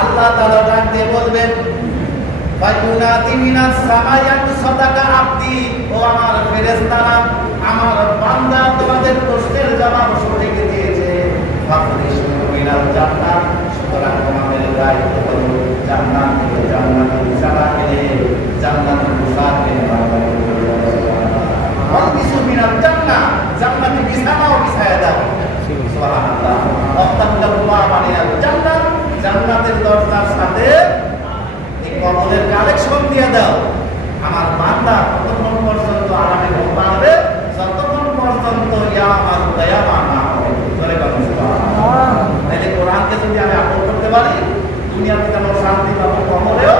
আল্লাহ তাআলা ডাক দিয়ে বলবেন ফায়ুনাদি মিনাস সামায়াত সাদাকা আব্দি, ও আমার ফেরেশতারা, আমার বান্দা তোমাদের প্রশ্নের জবাব সঠিক দিয়েছে। ফাফরিশু মিনাল জান্নাত, সুতরাং তোমাদের দায়িত্ব হলো জান্নাত থেকে জান্নাতের বিছানা এনে জান্নাতের পোশাক এনে ওয়ালবিসু মিনাল জান্নাহ, জান্নাতের বিছানাও বিছায়া দাও। সুবহানাল্লাহ। ওয়াক্তাবুল্লাহ বানিয়াল জান্নাত, জান্নাতের দরজার সাথে এই কবরের কালেকশন দিয়ে দাও। আমার বান্দা ততক্ষণ পর্যন্ত আরামে ঘুম পাবে যতক্ষণ পর্যন্ত ইয়া আমার দয়াবান না হবে। চলে গেল সুবহানাল্লাহ। তাহলে কোরআনকে যদি আমি আমল করতে পারি, দুনিয়াতে যেমন শান্তি পাবো, কবরেও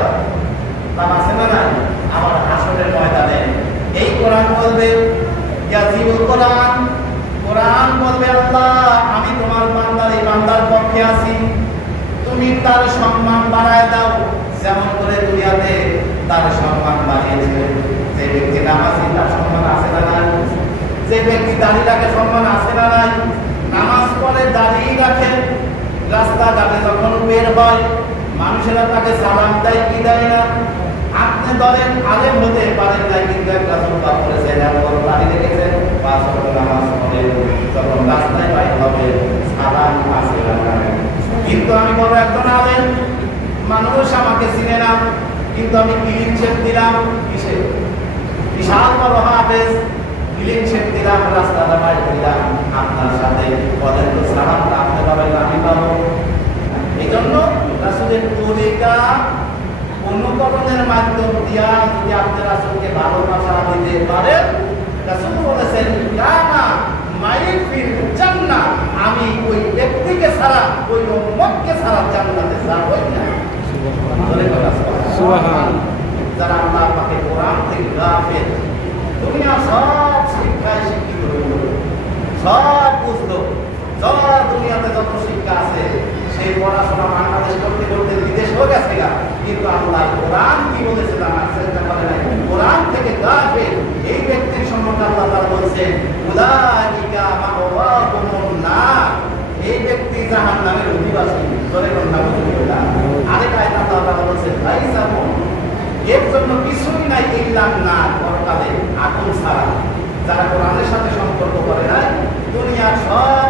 তার আছে না নাই? আমার হাসরের ময়দানে এই কোরআন বলবে, ইয়াজিবুল কোরআন, কোরআন বলবে আল্লাহ আমি তোমার বান্দার এই বান্দার পক্ষে আছি, তুমি তার সম্মান বাড়ায় দাও যেমন করে দুনিয়াতে তার সম্মান বাড়িয়েছে। যে ব্যক্তি নামাজি তার সম্মান আছে না নাই? যে ব্যক্তি দাড়ি রাখে সম্মান আছে না নাই? নামাজ পড়ে দাড়ি রাখে, রাস্তাঘাটে যখন বের হয় মানুষেরা তাকে সালাম দেয় কি দেয় না? আপনি ধরেন আলেম হতে পারেন নাই, কিন্তু একটা জুব্বা পরেছেন, এমন দাড়ি রেখেছেন, 5 ওয়াক্ত নামাজ পড়ে যখন রাস্তায় বাইর হবে সালাম আছে না নাই? কিন্তু আমি বড় একজন আলেম, মানুষ আমাকে চিনে না, কিন্তু আমি ক্লিন শেপ দিলাম, কিসে বিশাল বড় হাফেজ, ক্লিন শেপ দিলাম, রাস্তাটা বাইর দিলাম, আপনার সাথে বলেন তো সালাম আপনি পাবেন আমি পাবো? এই জন্য রাসূলের তরিকা অনুকরণের মাধ্যম দিয়া যদি আপনি রাসূলকে ভালোবাসা দিতে পারেন, রাসূল বলেছেন কানা মাইফিল জান্নাহ, আমি ওই ব্যক্তিকে ছাড়া, ওই উম্মতকে ছাড়া জান্নাতে যাবই না। সুবহানাল্লাহ। যারা আল্লাহ পাকের কোরআন থেকে গাফিল, দুনিয়া সব শিক্ষায় শিক্ষিত হইল, সব বুঝলো, সব দুনিয়াতে যত শিক্ষা আছে সেই পড়াশোনা বাংলাদেশ করতে করতে বিদেশেও গেছে গা, কিন্তু আল্লাহ কোরআন কি বলেছে জানা সেটা বলে নাই। কোরআন থেকে গাফিল এই ব্যক্তির সম্পর্কে আল্লাহ তাআলা বলেছেন উলাইকা মাওয়াহুমুন নার, এই ব্যক্তি জাহান্নামের অধিবাসী। চলে গেল না বুঝুন। আরেক আয়াত আল্লাহ তাআলা বলেছেন লাইসাহুম, এর জন্য কিছুই নাই ইল্লান নার, পরকালে আগুন ছাড়া। যারা কোরআনের সাথে সম্পর্ক করে না দুনিয়ার সব